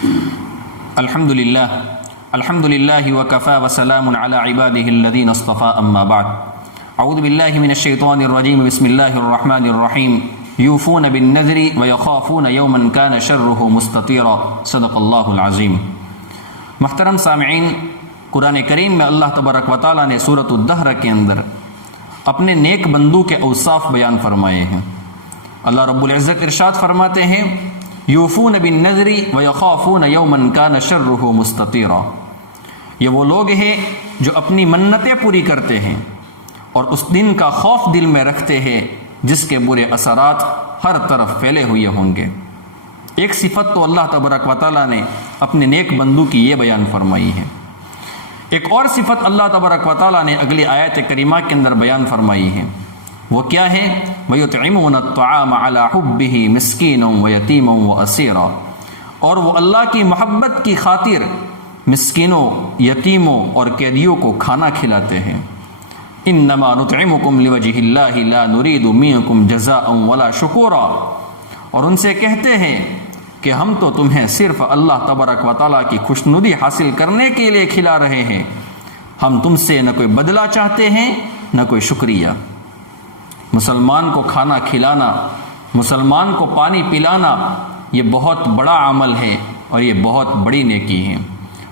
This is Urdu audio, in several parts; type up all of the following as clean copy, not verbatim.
الحمد للہ وکفى وسلام علی عباده الذین اصطفى اما بعد اعوذ باللہ من الشیطان الرجیم بسم اللہ الرحمن الرحیم یوفون بالنذر ویخافون یوما کان شرہ مستطیرا صدق اللہ العظیم۔ محترم سامعین، قرآن کریم میں اللہ تبارک و تعالیٰ نے سورۃ الدہر کے اندر اپنے نیک بندوں کے اوصاف بیان فرمائے ہیں۔ اللہ رب العزت ارشاد فرماتے ہیں یوفون بالنذر ویخافون یوما کان شرہ مستطیرا، یہ وہ لوگ ہیں جو اپنی منتیں پوری کرتے ہیں اور اس دن کا خوف دل میں رکھتے ہیں جس کے برے اثرات ہر طرف پھیلے ہوئے ہوں گے۔ ایک صفت تو اللہ تبارک و تعالیٰ نے اپنے نیک بندوں کی یہ بیان فرمائی ہے۔ ایک اور صفت اللہ تبارک و تعالیٰ نے اگلی آیت کریمہ کے اندر بیان فرمائی ہے، وہ کیا ہے؟ وَيُطْعِمُونَ الطَّعَامَ عَلَى حُبِّهِ مِسْكِينًا وَيَتِيمًا وَأَسِيرًا، اور وہ اللہ کی محبت کی خاطر مسکینوں، یتیموں اور قیدیوں کو کھانا کھلاتے ہیں۔ انما نطعمکم لوجہ اللہ لا نرید منکم جزاء ولا شکورا، اور ان سے کہتے ہیں کہ ہم تو تمہیں صرف اللہ تبارک و تعالیٰ کی خوشنودی حاصل کرنے کے لیے کھلا رہے ہیں، ہم تم سے نہ کوئی بدلہ چاہتے ہیں نہ کوئی شکریہ۔ مسلمان کو کھانا کھلانا، مسلمان کو پانی پلانا، یہ بہت بڑا عمل ہے اور یہ بہت بڑی نیکی ہے۔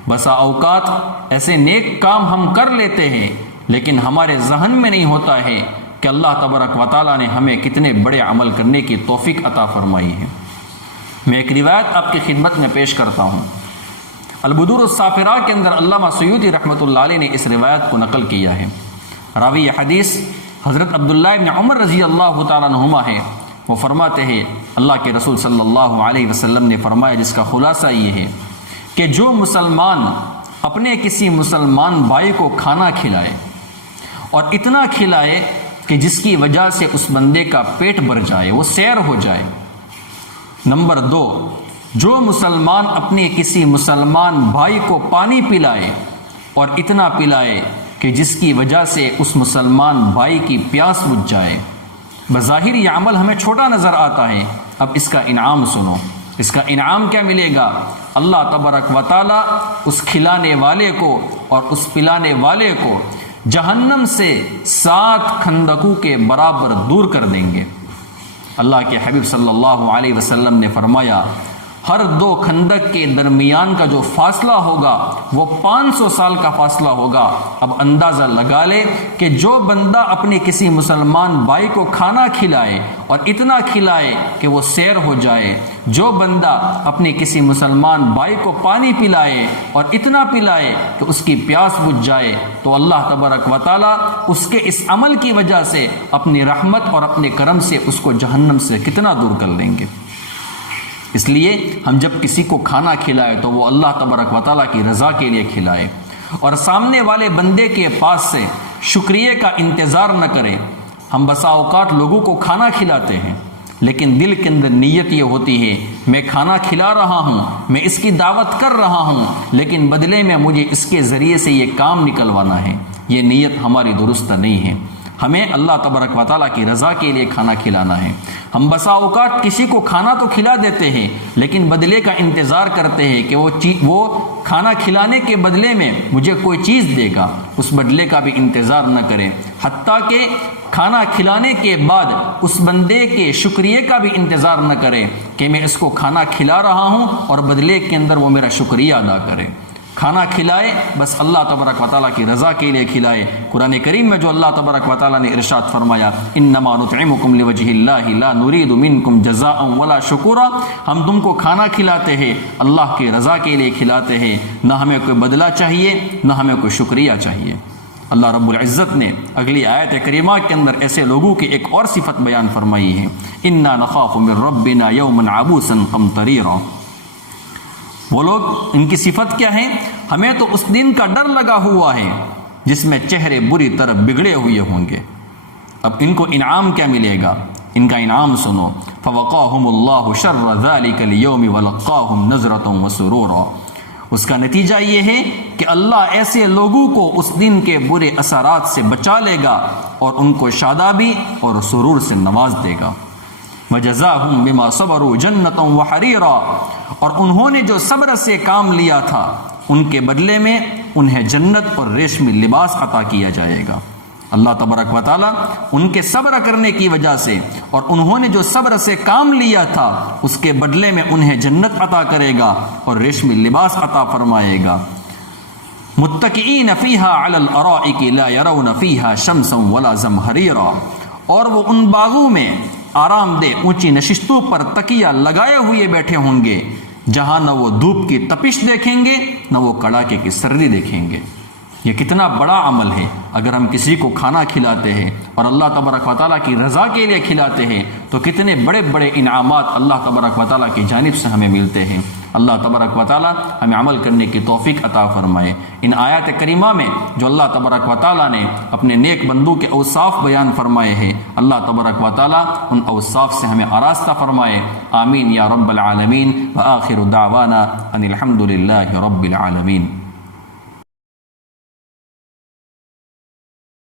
بسا اوقات ایسے نیک کام ہم کر لیتے ہیں لیکن ہمارے ذہن میں نہیں ہوتا ہے کہ اللہ تبارک و تعالیٰ نے ہمیں کتنے بڑے عمل کرنے کی توفیق عطا فرمائی ہے۔ میں ایک روایت آپ کی خدمت میں پیش کرتا ہوں۔ البدور الصافرہ کے اندر علامہ سیوطی رحمۃ اللہ علیہ نے اس روایت کو نقل کیا ہے۔ راوی یہ حدیث حضرت عبداللہ ابن عمر رضی اللہ تعالیٰ عنہما ہے۔ وہ فرماتے ہیں اللہ کے رسول صلی اللہ علیہ وسلم نے فرمایا، جس کا خلاصہ یہ ہے کہ جو مسلمان اپنے کسی مسلمان بھائی کو کھانا کھلائے اور اتنا کھلائے کہ جس کی وجہ سے اس بندے کا پیٹ بھر جائے، وہ سیر ہو جائے۔ نمبر 2، جو مسلمان اپنے کسی مسلمان بھائی کو پانی پلائے اور اتنا پلائے کہ جس کی وجہ سے اس مسلمان بھائی کی پیاس بجھ جائے۔ بظاہر یہ عمل ہمیں چھوٹا نظر آتا ہے، اب اس کا انعام سنو۔ اس کا انعام کیا ملے گا؟ اللہ تبارک و تعالیٰ اس کھلانے والے کو اور اس پلانے والے کو جہنم سے 7 خندقوں کے برابر دور کر دیں گے۔ اللہ کے حبیب صلی اللہ علیہ وسلم نے فرمایا ہر 2 خندق کے درمیان کا جو فاصلہ ہوگا وہ 500 سال کا فاصلہ ہوگا۔ اب اندازہ لگا لے کہ جو بندہ اپنے کسی مسلمان بھائی کو کھانا کھلائے اور اتنا کھلائے کہ وہ سیر ہو جائے، جو بندہ اپنے کسی مسلمان بھائی کو پانی پلائے اور اتنا پلائے کہ اس کی پیاس بجھ جائے، تو اللہ تبارک و تعالیٰ اس کے اس عمل کی وجہ سے اپنی رحمت اور اپنے کرم سے اس کو جہنم سے کتنا دور کر دیں گے۔ اس لیے ہم جب کسی کو کھانا کھلائے تو وہ اللہ تبارک و تعالیٰ کی رضا کے لیے کھلائے اور سامنے والے بندے کے پاس سے شکریہ کا انتظار نہ کرے۔ ہم بسا اوقات لوگوں کو کھانا کھلاتے ہیں لیکن دل کے اندر نیت یہ ہوتی ہے میں کھانا کھلا رہا ہوں، میں اس کی دعوت کر رہا ہوں، لیکن بدلے میں مجھے اس کے ذریعے سے یہ کام نکلوانا ہے۔ یہ نیت ہماری درست نہیں ہے۔ ہمیں اللہ تبارک و تعالیٰ کی رضا کے لیے کھانا کھلانا ہے۔ ہم بسا اوقات کسی کو کھانا تو کھلا دیتے ہیں لیکن بدلے کا انتظار کرتے ہیں کہ وہ کھانا کھلانے کے بدلے میں مجھے کوئی چیز دے گا، اس بدلے کا بھی انتظار نہ کریں، حتیٰ کہ کھانا کھلانے کے بعد اس بندے کے شکریہ کا بھی انتظار نہ کرے کہ میں اس کو کھانا کھلا رہا ہوں اور بدلے کے اندر وہ میرا شکریہ ادا کرے۔ کھانا کھلائے بس اللہ تبارک و تعالیٰ کی رضا کے لیے کھلائے۔ قرآن کریم میں جو اللہ تبارک و تعالیٰ نے ارشاد فرمایا انما نطعمکم لوجہ اللہ لا نرید منکم جزاء ولا شکورا، ہم تم کو کھانا کھلاتے ہیں اللہ کی رضا کے لیے کھلاتے ہیں، نہ ہمیں کوئی بدلہ چاہیے نہ ہمیں کوئی شکریہ چاہیے۔ اللہ رب العزت نے اگلی آیت کریمہ کے اندر ایسے لوگوں کی ایک اور صفت بیان فرمائی ہے، انا نخاف من ربنا یوما عبوسا قمطریرا۔ وہ لوگ، ان کی صفت کیا ہے؟ ہمیں تو اس دن کا ڈر لگا ہوا ہے جس میں چہرے بری طرح بگڑے ہوئے ہوں گے۔ اب ان کو انعام کیا ملے گا؟ ان کا انعام سنو، فوقاہم اللہ شر ذلک اليوم ولقاہم نظرۃ وسرورا۔ اس کا نتیجہ یہ ہے کہ اللہ ایسے لوگوں کو اس دن کے برے اثرات سے بچا لے گا اور ان کو شادابی اور سرور سے نواز دے گا۔ وجزاہم بما صبروا جنتا وحریرا، اور انہوں نے جو صبر سے کام لیا تھا ان کے بدلے میں انہیں جنت اور ریشمی لباس عطا کیا جائے گا۔ اللہ تبارک و تعالیٰ ان کے صبر کرنے کی وجہ سے اور انہوں نے جو صبر سے کام لیا تھا اس کے بدلے میں انہیں جنت عطا کرے گا اور ریشمی لباس عطا فرمائے گا۔ متکئین فیہا علی الارائک لا یرون فیہا شمسا ولا زمہریرا، اور وہ ان باغوں میں آرام دہ اونچی نشستوں پر تکیہ لگائے ہوئے بیٹھے ہوں گے جہاں نہ وہ دھوپ کی تپش دیکھیں گے نہ وہ کڑاکے کی سردی دیکھیں گے۔ یہ کتنا بڑا عمل ہے۔ اگر ہم کسی کو کھانا کھلاتے ہیں اور اللہ تبارک و تعالیٰ کی رضا کے لیے کھلاتے ہیں تو کتنے بڑے بڑے انعامات اللہ تبارک و تعالیٰ کی جانب سے ہمیں ملتے ہیں۔ اللہ تبارک و تعالیٰ ہمیں عمل کرنے کی توفیق عطا فرمائے۔ ان آیات کریمہ میں جو اللہ تبارک و تعالیٰ نے اپنے نیک بندوں کے اوصاف بیان فرمائے ہیں، اللہ تبارک و تعالیٰ ان اوصاف سے ہمیں آراستہ فرمائے۔ آمین یا رب العالمین۔ وآخر دعوانا ان الحمد للہ رب العالمین۔